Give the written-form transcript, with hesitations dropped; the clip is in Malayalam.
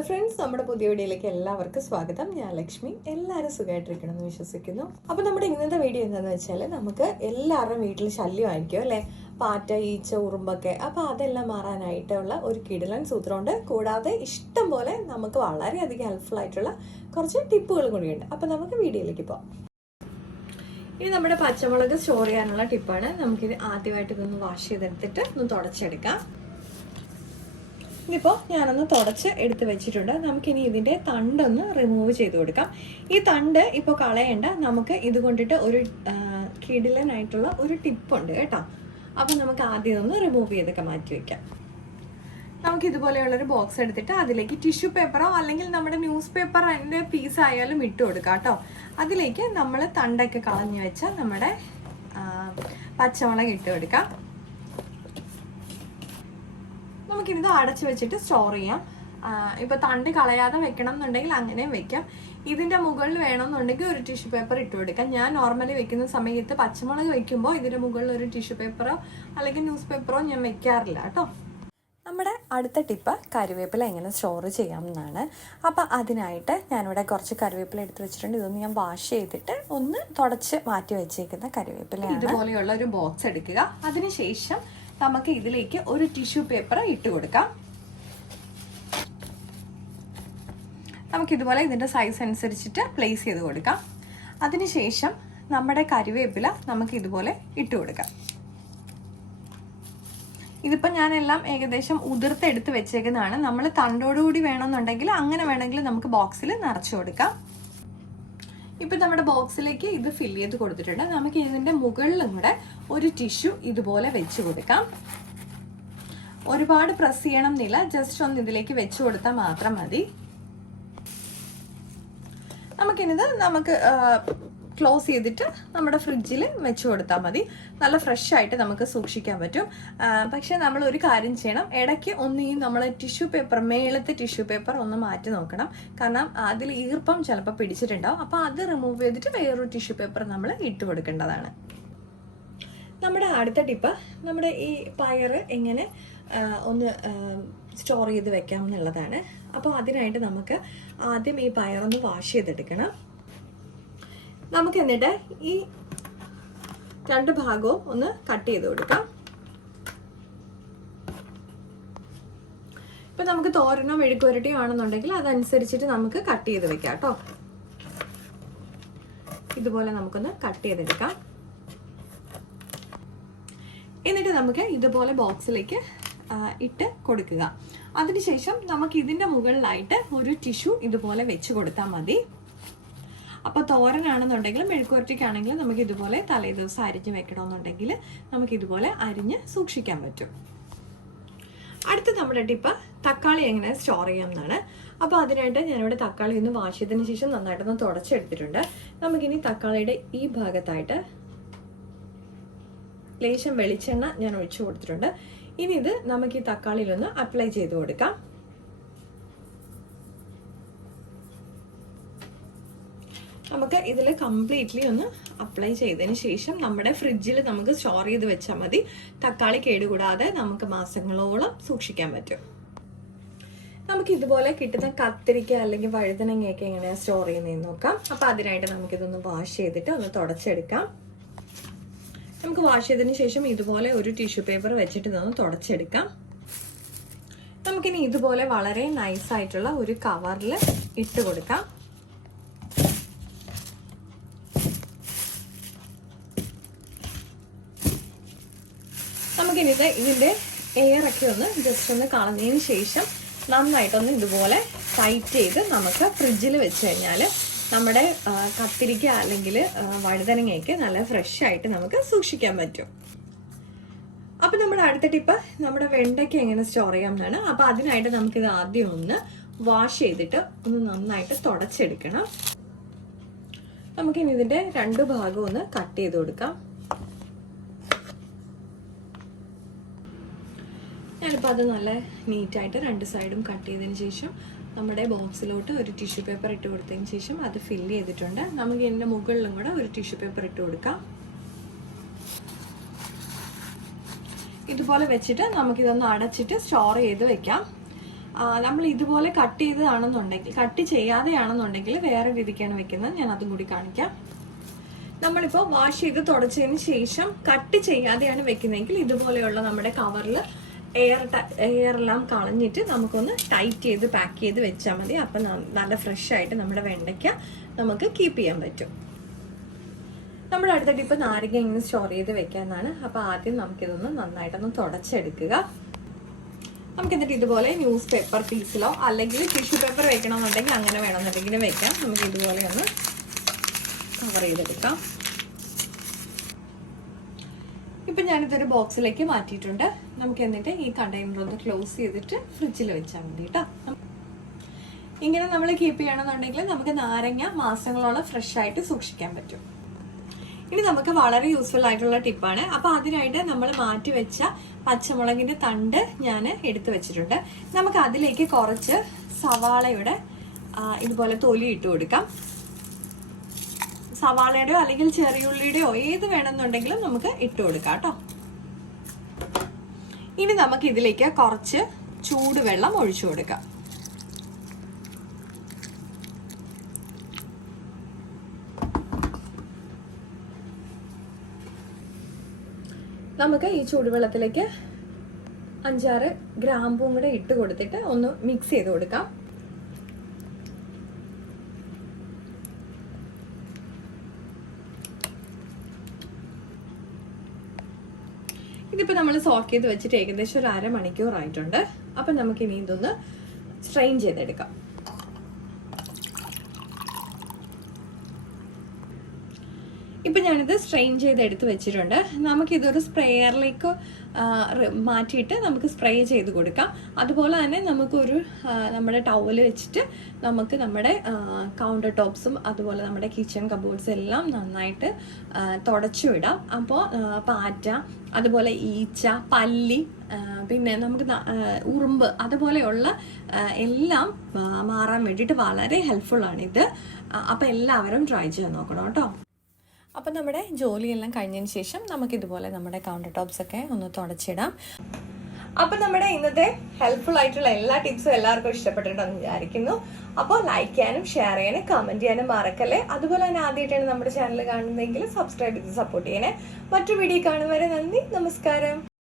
ഹലോ ഫ്രണ്ട്സ്, നമ്മുടെ പുതിയ വീഡിയോയിലേക്ക് എല്ലാവർക്കും സ്വാഗതം. ഞാൻ ലക്ഷ്മി. എല്ലാവരും സുഖമായിട്ടിരിക്കണമെന്ന് വിശ്വസിക്കുന്നു. അപ്പോൾ നമ്മുടെ ഇന്നത്തെ വീഡിയോ എന്താണെന്ന് വെച്ചാൽ, നമുക്ക് എല്ലാവരുടെയും വീട്ടിൽ ശല്യമായിരിക്കും അല്ലേ, പാറ്റ, ഈച്ച, ഉറുമ്പൊക്കെ. അപ്പോൾ അതെല്ലാം മാറാനായിട്ടുള്ള ഒരു കിടിലൻ സൂത്രമുണ്ട്. കൂടാതെ ഇഷ്ടം പോലെ നമുക്ക് വളരെയധികം ഹെൽപ്ഫുൾ ആയിട്ടുള്ള കുറച്ച് ടിപ്പുകളും കൂടിയുണ്ട്. അപ്പോൾ നമുക്ക് വീഡിയോയിലേക്ക് പോകാം. ഇനി നമ്മുടെ പച്ചമുളക് സ്റ്റോർ ചെയ്യാനുള്ള ടിപ്പാണ്. നമുക്കിത് ആദ്യമായിട്ട് ഇതൊന്ന് വാഷ് ചെയ്തെടുത്തിട്ട് ഒന്ന് തുടച്ചെടുക്കാം. ഇതിപ്പോൾ ഞാനൊന്ന് തുടച്ച് എടുത്ത് വെച്ചിട്ടുണ്ട്. നമുക്കിനി ഇതിൻ്റെ തണ്ടൊന്ന് റിമൂവ് ചെയ്ത് കൊടുക്കാം. ഈ തണ്ട് ഇപ്പോൾ കളയണ്ട, നമുക്ക് ഇത് കൊണ്ടിട്ട് ഒരു കിടിലനായിട്ടുള്ള ഒരു ടിപ്പുണ്ട് കേട്ടോ. അപ്പോൾ നമുക്ക് ആദ്യം ഒന്ന് റിമൂവ് ചെയ്തൊക്കെ മാറ്റി വയ്ക്കാം. നമുക്ക് ഇതുപോലെയുള്ളൊരു ബോക്സ് എടുത്തിട്ട് അതിലേക്ക് ടിഷ്യൂ പേപ്പറോ അല്ലെങ്കിൽ നമ്മുടെ ന്യൂസ് പേപ്പറിൻ്റെ പീസ് ആയാലും ഇട്ട് കൊടുക്കാം കേട്ടോ. അതിലേക്ക് നമ്മൾ തണ്ടൊക്കെ കളഞ്ഞു വെച്ച നമ്മുടെ പച്ചമുളക് ഇട്ട് കൊടുക്കാം. നമുക്കിത് അടച്ചു വെച്ചിട്ട് സ്റ്റോർ ചെയ്യാം. ഇപ്പോൾ തണ്ട് കളയാതെ വെക്കണം എന്നുണ്ടെങ്കിൽ അങ്ങനെയും വെക്കാം. ഇതിൻ്റെ മുകളിൽ വേണമെന്നുണ്ടെങ്കിൽ ഒരു ടിഷ്യൂ പേപ്പർ ഇട്ട് കൊടുക്കാം. ഞാൻ നോർമലി വെക്കുന്ന സമയത്ത് പച്ചമുളക് വെക്കുമ്പോൾ ഇതിൻ്റെ മുകളിൽ ഒരു ടിഷ്യൂ പേപ്പറോ അല്ലെങ്കിൽ ന്യൂസ് പേപ്പറോ ഞാൻ വെക്കാറില്ല കേട്ടോ. നമ്മുടെ അടുത്ത ടിപ്പ് കറിവേപ്പില എങ്ങനെ സ്റ്റോർ ചെയ്യാമെന്നാണ്. അപ്പോൾ അതിനായിട്ട് ഞാനിവിടെ കുറച്ച് കറിവേപ്പില എടുത്ത് വെച്ചിട്ടുണ്ട്. ഇതൊന്ന് ഞാൻ വാഷ് ചെയ്തിട്ട് ഒന്ന് തുടച്ച് മാറ്റി വെച്ചേക്കുന്ന കറിവേപ്പില. ഇതുപോലെയുള്ള ഒരു ബോക്സ് എടുക്കുക. അതിനുശേഷം നമുക്ക് ഇതിലേക്ക് ഒരു ടിഷ്യൂ പേപ്പർ ഇട്ട് കൊടുക്കാം. നമുക്കിതുപോലെ ഇതിൻ്റെ സൈസ് അനുസരിച്ചിട്ട് പ്ലേസ് ചെയ്ത് കൊടുക്കാം. അതിനുശേഷം നമ്മുടെ കറിവേപ്പില നമുക്ക് ഇതുപോലെ ഇട്ട് കൊടുക്കാം. ഇതിപ്പോൾ ഞാനെല്ലാം ഏകദേശം ഉതിർത്തെടുത്ത് വെച്ചേക്കുന്നതാണ്. നമ്മൾ തണ്ടോടുകൂടി വേണമെന്നുണ്ടെങ്കിൽ അങ്ങനെ വേണമെങ്കിൽ നമുക്ക് ബോക്സിൽ നിറച്ചു കൊടുക്കാം. ഇപ്പം നമ്മുടെ ബോക്സിലേക്ക് ഇത് ഫില്ല് ചെയ്ത് കൊടുത്തിട്ടുണ്ട്. നമുക്ക് ഇതിൻ്റെ മുകളിലും കൂടെ ഒരു ടിഷ്യൂ ഇതുപോലെ വെച്ച് കൊടുക്കാം. ഒരുപാട് പ്രസ് ചെയ്യണം എന്നില്ല, ജസ്റ്റ് ഒന്ന് ഇതിലേക്ക് വെച്ച് കൊടുത്താൽ മാത്രം മതി. നമുക്ക് ക്ലോസ് ചെയ്തിട്ട് നമ്മുടെ ഫ്രിഡ്ജിൽ വെച്ച് കൊടുത്താൽ മതി. നല്ല ഫ്രഷ് ആയിട്ട് നമുക്ക് സൂക്ഷിക്കാൻ പറ്റും. പക്ഷെ നമ്മൾ ഒരു കാര്യം ചെയ്യണം, ഇടയ്ക്ക് ഒന്ന് ഈ നമ്മൾ ടിഷ്യൂ പേപ്പർ, മേളത്തെ ടിഷ്യൂ പേപ്പർ ഒന്ന് മാറ്റി നോക്കണം. കാരണം അതിൽ ഈർപ്പം ചിലപ്പോൾ പിടിച്ചിട്ടുണ്ടാവും. അപ്പോൾ അത് റിമൂവ് ചെയ്തിട്ട് വേറൊരു ടിഷ്യൂ പേപ്പർ നമ്മൾ ഇട്ട് കൊടുക്കേണ്ടതാണ്. നമ്മുടെ അടുത്ത ടിപ്പ്, നമ്മുടെ ഈ പയർ എങ്ങനെ ഒന്ന് സ്റ്റോർ ചെയ്ത് വെക്കാം എന്നുള്ളതാണ്. അപ്പോൾ അതിനായിട്ട് നമുക്ക് ആദ്യം ഈ പയറൊന്ന് വാഷ് ചെയ്തെടുക്കണം. നമുക്ക് എന്നിട്ട് ഈ രണ്ട് ഭാഗവും ഒന്ന് കട്ട് ചെയ്ത് കൊടുക്കാം. ഇപ്പം നമുക്ക് തോരനോ മെഴുക്കുവരട്ടിയോ ആണെന്നുണ്ടെങ്കിൽ അതനുസരിച്ചിട്ട് നമുക്ക് കട്ട് ചെയ്ത് വെക്കാം കേട്ടോ. ഇതുപോലെ നമുക്കൊന്ന് കട്ട് ചെയ്തെടുക്കാം. എന്നിട്ട് നമുക്ക് ഇതുപോലെ ബോക്സിലേക്ക് ഇട്ട് കൊടുക്കുക. അതിനുശേഷം നമുക്ക് ഇതിൻ്റെ മുകളിലായിട്ട് ഒരു ടിഷ്യൂ ഇതുപോലെ വെച്ച് കൊടുത്താൽ മതി. അപ്പോൾ തോരനാണെന്നുണ്ടെങ്കിലും മെഴുക്കുവരട്ടിക്കാണെങ്കിലും നമുക്ക് ഇതുപോലെ തലേ ദിവസം അരിഞ്ഞ് വെക്കണമെന്നുണ്ടെങ്കിൽ നമുക്ക് ഇതുപോലെ അരിഞ്ഞ് സൂക്ഷിക്കാൻ പറ്റും. അടുത്ത നമ്മുടെ ടിപ്പ് തക്കാളി എങ്ങനെ സ്റ്റോർ ചെയ്യാമെന്നാണ്. അപ്പോൾ അതിനായിട്ട് ഞാനിവിടെ തക്കാളി ഒന്ന് വാഷ് ചെയ്തതിന് ശേഷം നന്നായിട്ടൊന്ന് തുടച്ചെടുത്തിട്ടുണ്ട്. നമുക്കിനി തക്കാളിയുടെ ഈ ഭാഗത്തായിട്ട് ലേശം വെളിച്ചെണ്ണ ഞാൻ ഒഴിച്ചു കൊടുത്തിട്ടുണ്ട്. ഇനി ഇത് നമുക്ക് ഈ തക്കാളിയിലൊന്ന് അപ്ലൈ ചെയ്ത് കൊടുക്കാം. നമുക്ക് ഇതിൽ കംപ്ലീറ്റ്ലി ഒന്ന് അപ്ലൈ ചെയ്തതിന് ശേഷം നമ്മുടെ ഫ്രിഡ്ജിൽ നമുക്ക് സ്റ്റോർ ചെയ്ത് വെച്ചാൽ മതി. തക്കാളി കേടുകൂടാതെ നമുക്ക് മാസങ്ങളോളം സൂക്ഷിക്കാൻ പറ്റും. നമുക്ക് ഇതുപോലെ കിട്ടുന്ന കത്തിരിക്ക അല്ലെങ്കിൽ വഴുതനങ്ങയൊക്കെ എങ്ങനെയാണ് സ്റ്റോർ ചെയ്യുന്നതെന്ന് നോക്കാം. അപ്പോൾ അതിനായിട്ട് നമുക്കിതൊന്ന് വാഷ് ചെയ്തിട്ട് ഒന്ന് തുടച്ചെടുക്കാം. നമുക്ക് വാഷ് ചെയ്തതിന് ശേഷം ഇതുപോലെ ഒരു ടിഷ്യൂ പേപ്പർ വെച്ചിട്ട് ഇതൊന്ന് തുടച്ചെടുക്കാം. നമുക്കിനി ഇതുപോലെ വളരെ നൈസായിട്ടുള്ള ഒരു കവറിൽ ഇട്ട് കൊടുക്കാം. നമുക്കിനി ഇതിൻ്റെ എയറൊക്കെ ഒന്ന് ജസ്റ്റ് ഒന്ന് കളഞ്ഞതിന് ശേഷം നന്നായിട്ടൊന്ന് ഇതുപോലെ ടൈറ്റ് ചെയ്ത് നമുക്ക് ഫ്രിഡ്ജിൽ വെച്ച് കഴിഞ്ഞാൽ നമ്മുടെ കത്തിരിക്ക അല്ലെങ്കിൽ വഴുതനങ്ങയൊക്കെ നല്ല ഫ്രഷ് ആയിട്ട് നമുക്ക് സൂക്ഷിക്കാൻ പറ്റും. അപ്പോൾ നമ്മുടെ അടുത്ത ടിപ്പ് നമ്മുടെ വെണ്ടയ്ക്ക എങ്ങനെ സ്റ്റോർ ചെയ്യാമെന്നാണ്. അപ്പോൾ അതിനായിട്ട് നമുക്കിത് ആദ്യം ഒന്ന് വാഷ് ചെയ്തിട്ട് ഒന്ന് നന്നായിട്ട് തുടച്ചെടുക്കണം. നമുക്കിനി ഇതിൻ്റെ രണ്ട് ഭാഗവും ഒന്ന് കട്ട് ചെയ്ത് കൊടുക്കാം. ഞാനിപ്പോൾ അത് നല്ല നീറ്റായിട്ട് രണ്ട് സൈഡും കട്ട് ചെയ്തതിന് ശേഷം നമ്മുടെ ബോക്സിലോട്ട് ഒരു ടിഷ്യൂ പേപ്പർ ഇട്ട് കൊടുത്തതിന് ശേഷം അത് ഫില്ല് ചെയ്തിട്ടുണ്ട്. നമുക്ക് ഇതിൻ്റെ മുകളിലും കൂടെ ഒരു ടിഷ്യൂ പേപ്പർ ഇട്ട് കൊടുക്കാം. ഇതുപോലെ വെച്ചിട്ട് നമുക്കിതൊന്ന് അടച്ചിട്ട് സ്റ്റോർ ചെയ്ത് വെക്കാം. നമ്മൾ ഇതുപോലെ കട്ട് ചെയ്തതാണെന്നുണ്ടെങ്കിൽ, കട്ട് ചെയ്യാതെയാണെന്നുണ്ടെങ്കിൽ വേറെ രീതിക്കാണ് വെക്കുന്നത്. ഞാൻ അതും കൂടി കാണിക്കാം. നമ്മളിപ്പോൾ വാഷ് ചെയ്ത് തുടച്ചതിന് ശേഷം കട്ട് ചെയ്യാതെയാണ് വെക്കുന്നതെങ്കിൽ ഇതുപോലെയുള്ള നമ്മുടെ കവറിൽ എയറെല്ലാം കളഞ്ഞിട്ട് നമുക്കൊന്ന് ടൈറ്റ് ചെയ്ത് പാക്ക് ചെയ്ത് വെച്ചാൽ മതി. അപ്പം നല്ല ഫ്രഷ് ആയിട്ട് നമ്മുടെ വെണ്ടയ്ക്ക നമുക്ക് കീപ്പ് ചെയ്യാൻ പറ്റും. നമ്മുടെ അടുത്ത ടിപ്പ് നാരങ്ങ ഇങ്ങനെ സ്റ്റോർ ചെയ്ത് വെക്കാനാണ്. അപ്പോൾ ആദ്യം നമുക്കിതൊന്ന് നന്നായിട്ടൊന്ന് തുടച്ചെടുക്കുക. നമുക്ക് എന്നിട്ട് ഇതുപോലെ ന്യൂസ് പേപ്പർ പീസിലോ അല്ലെങ്കിൽ ടിഷ്യൂ പേപ്പർ വെക്കണമെന്നുണ്ടെങ്കിൽ അങ്ങനെ വേണമെന്നുണ്ടെങ്കിൽ വെക്കാം. നമുക്ക് ഇതുപോലെ ഒന്ന് കവർ ചെയ്തെടുക്കാം. ഇപ്പം ഞാനിതൊരു ബോക്സിലേക്ക് മാറ്റിയിട്ടുണ്ട്. നമുക്ക് എന്നിട്ട് ഈ കണ്ടെയ്നർ ഒന്ന് ക്ലോസ് ചെയ്തിട്ട് ഫ്രിഡ്ജിൽ വെച്ചാൽ മതി കേട്ടോ. ഇങ്ങനെ നമ്മൾ കീപ്പ് ചെയ്യണമെന്നുണ്ടെങ്കിൽ നമുക്ക് നാരങ്ങ മാസങ്ങളോളം ഫ്രഷ് ആയിട്ട് സൂക്ഷിക്കാൻ പറ്റും. ഇനി നമുക്ക് വളരെ യൂസ്ഫുൾ ആയിട്ടുള്ള ടിപ്പാണ്. അപ്പോൾ അതിനായിട്ട് നമ്മൾ മാറ്റി വെച്ച പച്ചമുളകിന്റെ തണ്ട് ഞാൻ എടുത്തു വെച്ചിട്ടുണ്ട്. നമുക്ക് അതിലേക്ക് കുറച്ച് സവാളയുടെ ഇതുപോലെ തൊലി ഇട്ട് കൊടുക്കാം. സവാളയുടെയോ അല്ലെങ്കിൽ ചെറിയുള്ളിയുടെയോ ഏത് വേണമെന്നുണ്ടെങ്കിലും നമുക്ക് ഇട്ട് കൊടുക്കാം കേട്ടോ. ഇനി നമുക്ക് ഇതിലേക്ക് കുറച്ച് ചൂടുവെള്ളം ഒഴിച്ചു കൊടുക്കാം. നമുക്ക് ഈ ചൂടുവെള്ളത്തിലേക്ക് 5-6 ഗ്രാമ്പും കൂടെ ഇട്ട് കൊടുത്തിട്ട് ഒന്ന് മിക്സ് ചെയ്ത് കൊടുക്കാം. ഇതിപ്പോൾ നമ്മൾ സോക്ക് ചെയ്ത് വെച്ചിട്ട് ഏകദേശം ഒരു 1/2 മണിക്കൂറായിട്ടുണ്ട്. അപ്പം നമുക്കിനി ഇതൊന്ന് സ്ട്രെയിൻ ചെയ്തെടുക്കാം. ഇപ്പം ഞാനിത് സ്ട്രെയിൻ ചെയ്ത് എടുത്ത് വെച്ചിട്ടുണ്ട്. നമുക്കിതൊരു സ്പ്രേയറിലേക്ക് മാറ്റിയിട്ട് നമുക്ക് സ്പ്രേ ചെയ്ത് കൊടുക്കാം. അതുപോലെ തന്നെ നമുക്കൊരു നമ്മുടെ ടവല് വെച്ചിട്ട് നമുക്ക് നമ്മുടെ കൗണ്ടർ ടോപ്സും അതുപോലെ നമ്മുടെ കിച്ചൺ കബോർഡ്സ് എല്ലാം നന്നായിട്ട് തുടച്ചു വിടാം. അപ്പോൾ പാറ്റ, അതുപോലെ ഈച്ച, പല്ലി, പിന്നെ നമുക്ക് ഉറുമ്പ് അതുപോലെയുള്ള എല്ലാം മാറാൻ വേണ്ടിയിട്ട് വളരെ ഹെൽപ്ഫുള്ളാണിത്. അപ്പോൾ എല്ലാവരും ട്രൈ ചെയ്ത് നോക്കണം കേട്ടോ. അപ്പം നമ്മുടെ ജോലിയെല്ലാം കഴിഞ്ഞതിന് ശേഷം നമുക്കിതുപോലെ നമ്മുടെ കൗണ്ടർ ടോപ്സ് ഒക്കെ ഒന്ന് തുടച്ചിടാം. അപ്പം നമ്മുടെ ഇന്നത്തെ ഹെൽപ്ഫുൾ ആയിട്ടുള്ള എല്ലാ ടിപ്സും എല്ലാവർക്കും ഇഷ്ടപ്പെട്ടിട്ടുണ്ടെന്ന് വിചാരിക്കുന്നു. അപ്പോൾ ലൈക്ക് ചെയ്യാനും ഷെയർ ചെയ്യാനും കമൻറ്റ് ചെയ്യാനും മറക്കല്ലേ. അതുപോലെ തന്നെ ആദ്യമായിട്ടാണ് നമ്മുടെ ചാനൽ കാണുന്നതെങ്കിൽ സബ്സ്ക്രൈബ് ചെയ്ത് സപ്പോർട്ട് ചെയ്യണേ. മറ്റൊരു വീഡിയോ കാണുന്നവരെ നന്ദി, നമസ്കാരം.